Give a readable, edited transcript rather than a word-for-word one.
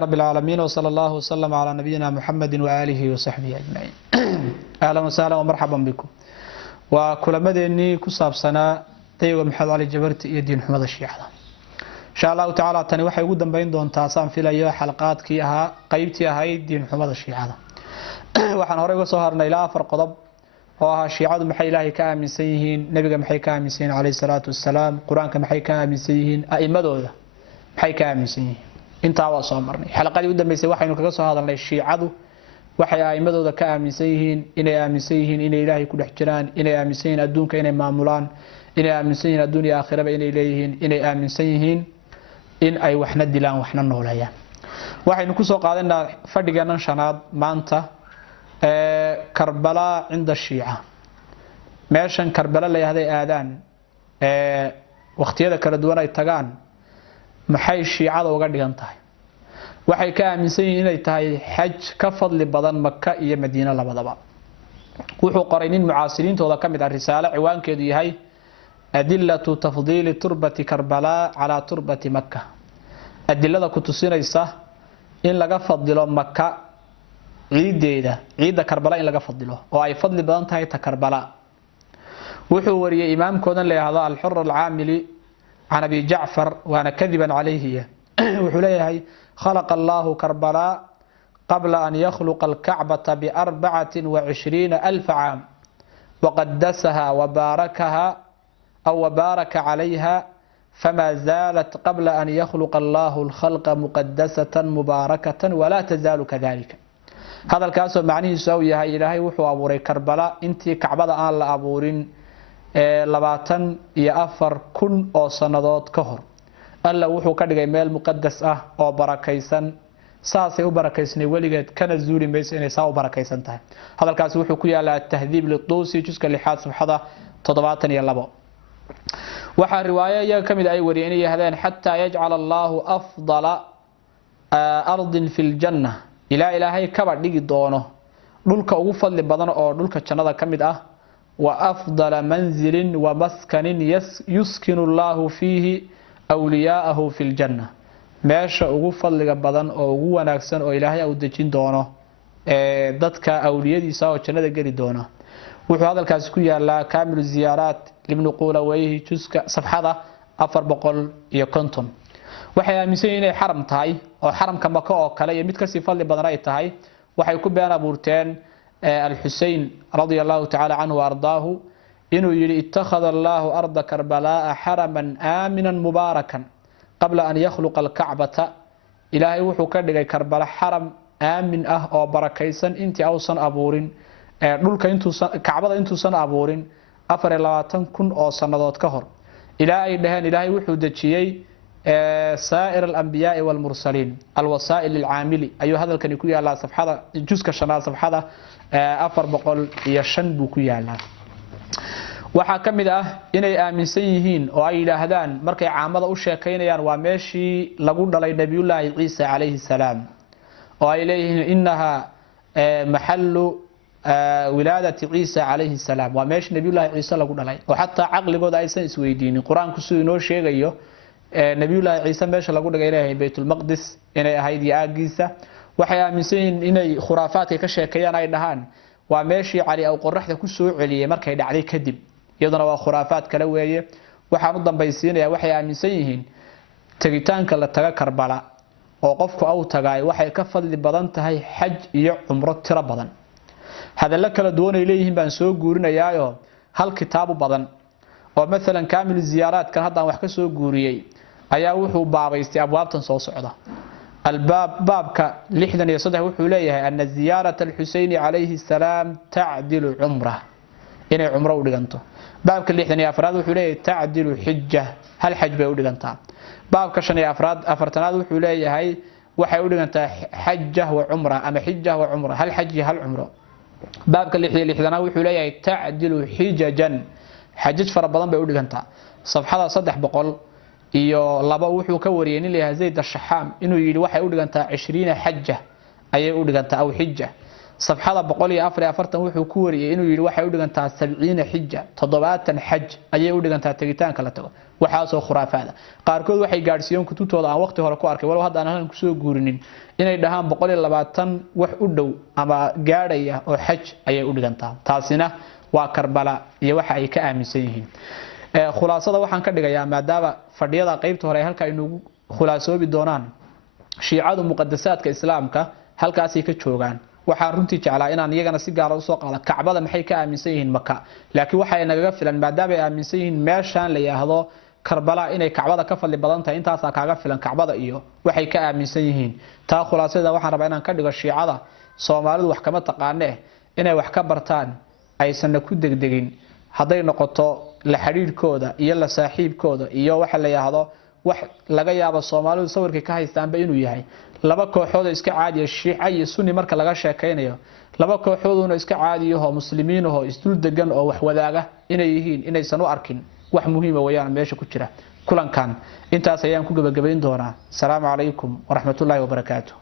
رب العالمين وصلى الله وسلم على نبينا محمد وآله وصحبه أجمعين. أهلا وسهلا ومرحبا بكم. وكل مدني كسب سنة تيجي محمد علي جبرت يدين حمد الشيعة. إن شاء الله تعالى تاني واحد يقول بين دون تعصام في الأيام حلقات كيها قيبتي هاي دين حمد الشيعة. وحنا هرجع صهرنا إلى فرق ضب وشيعة محي الله كامل سيهين نبي محي كامل سيهين عليه الصلاة والسلام قرآن كمحي كامل سيهين أئمة دولة محي كامل سيهين. intaa waa soo marnay xalaqadii u dambeysay waxaynu kaga soo hadalnay shiicadu waxay aayimadooda ka aaminsan yihiin inay ilaahay ku dhex jiraan inay aaminsan yihiin adduunka inay maamulaan inay aaminsan yihiin adduun iyo aakhiraba inay leeyihiin inay aaminsan yihiin in ay waxna dilaan waxna noolayaan waxaynu ku soo qaadanaa fadhiganan shanaad maanta Karbala cinda shiica meeshan Karbala la yiraahdo aadaan waqtiyada kala duwan ay tagaan maxay shiicada uga dhigan tahay waxay ka aaminsan yihiin inay tahay xaj ka fadli badan Makka iyo Madiina labadaba wuxuu qoray nin mucaasiriintooda kamid ah risaalo ciwaankeedu yahay adillatu tafdil turbati Karbala ala turbati Makka adillada ku tusinaysa in laga fadilo Makka ciida Karbala in laga fadilo oo ay fadli badan tahay ta Karbala wuxuu wariyay imaamkoodan leeyahay al-Hurr al-Aamili عن أبي جعفر وأنا كذبا عليه وحليه خلق الله كربلاء قبل أن يخلق الكعبة ب24,000 عام وقدسها وبارك عليها فما زالت قبل أن يخلق الله الخلق مقدسة مباركة ولا تزال كذلك هذا الكاس معنيه سويها إلهي وحو أبوري كربلاء انتي كعبة آن لأبورين 24,000 oo sanadood ka hor alla wuxuu ka dhigay meel muqaddas ah oo barakaysan saasay u barakaysnay waligeed kana zuuli mayso inay saa u barakaysan tahay hadalkaas wuxuu ku yaalaa tahdiib liduusi juska 6 safxada 72 waxa riwaaya iyaga kamid ay wariyeen yahdeen hatta yaj'al Allahu afdala ardin fil janna ila ilaahay kaba dhigi doono dhulka ugu fadli badan oo dhulka jannada kamid ah وأفضل منزل ومسكن يسكن الله فيه أولياءه في الجنة ماشى ugu fadliga badan oo ugu wanaagsan oo Ilaahay u dejin doono dadka awliyadiisa oo jannada gali doona wuxuu hadalkaas ku yaalaa kaamil ziyaaraat ibn qulawayhi juska safxada 450 waxay aaminsan inay xaram tahay oo xaramka Makka oo kale iyo mid ka sii fadli badan ay tahay waxay ku been abuurteen الحسين رضي الله تعالى عنه وأرضاه إنه اتخذ الله أرض كربلاء حرما آمنا مباركا قبل أن يخلق الكعبة إلهي وحو كردغي كربلاء حرم آمن أو بركيسا انت أوصن أبورين دولك كعبة انتو سن أبورين أفر اللواتن كن أو سندات كهر إلهي دهان إلهي وحو دجيي سائر الأنبياء والمرسلين الوسائل العاملي أيها هذا كان يكون على صفحة جزء كشنال صفحة 405 بوكو يالا waxa kamid ah inay aaminsan yihiin oo ay ilaahdaan markay caamada u sheekaynayaan waa meeshii lagu dhalay nabiyullaahi Ciisa alayhi salaam oo ay leeyihiin innaha mahallu wilaadati Ciisa alayhi salaam waa meeshii nabiyullaahi Ciisa lagu dhalay oo hatta aqligooda aysan isweydiinin quraanku soo inoo sheegayo nabiyullaahi Ciisa meesha lagu dhigay Ilaahay Baytul Maqdis inay ahayd yaagiisa waxay aaminsan inay khuraafaadka ka sheekayaan ay dhahaan waa meeshii cali aw qorraxda ku soo celiyay markay dhacday kadib iyadana waa khuraafaad kala weeye waxaan u dambaysiinayaa waxay aaminsan yihiin tagitaanka la taga Karbala oo qofku uu tagaay waxay ka fadli badan tahay xaj iyo umro tiro badan hadalla kala duwan ay leeyihiin baan soo guurinayaayo hal kitaab badan oo mesela kaamil ziyaaraat kan hadda wax ka soo guuriyay ayaa wuxuu baabaystay abwaabtan soo socda بابك لحدن يصدح وحوليه أن زيارة الحسين عليه السلام تعدل عمره إن عمره ودغنته بابك لحدن أفراد وحوليه تعدل حجة هل حج بودغنته بابك شن أفرتناد وحوليه هاي وحي ودغنته حجة وعمره أما حجة وعمره هل حج هل عمره بابك لحدن وحوليه تعدل حججا حجج فربضان بودغنته صفحة صدح بقول iyo laba wuxuu ka wariyay in leeyahay Zayd al-Shaham inuu yiri waxay u dhigantaa 20 xajja ayay u dhigantaa aw xijja صفحة بقولي أفري أفرتن وحو كوري إنه يروح يودعن تاع 70 حجة تضبعات حج أيه يودعن تاع تجتان كلا تقول وحاسو خرافة قاركود وحي جارسيون كتوت وضع وقت هلا كوارك ولا هذا أنا هن كسو جورنين إن يدهان بقولي لبعتن وحودو أما جارية أو حج أيه يودعن تاسنا وكربلاء يوحى كأمين سيهين خلاصة waxaan ka dhigayaa maadaama fadhiyada qaybta hore halka inuu khulaaso bidoonaan shiicadu muqaddasaadka islaamka halkaas ay ka joogan waxaan runtii jeclaa inaan iyagana si gaar ah u soo qaado kacbada maxay ka aaminsan yihiin Makka laakiin waxa ay naga filan maadaama ay aaminsan yihiin meeshaan la yiraahdo Karbala inay kacbada ka fadli badan tahay intaas kaaga filan kacbada iyo waxay ka aaminsan yihiin taa khulaasada waxaan rabaa inaan ka dhigo shiicada Soomaalidu wax kama taqaanee inay wax ka bartaan aysan ku degdegin haday noqoto la xiriirkooda iyo la saaxiibkooda iyo waxa la yiraahdo wax laga yaabo Soomaalidu sawirka ka haystaan ba inuu yahay laba kooxood iska caadi ah Shiica iyo Sunni marka laga sheekaynayo laba kooxood oo iska caadi ah oo muslimiin oo isdul degan oo wax wadaaga inay yihiin inaysan u arkin wax muhiim ah wayaan meesha ku jira kulankan intaas ayaan ku gabagabayn doonaa. Assalaamu calaykum wa rahmatullaahi wa barakaatuh.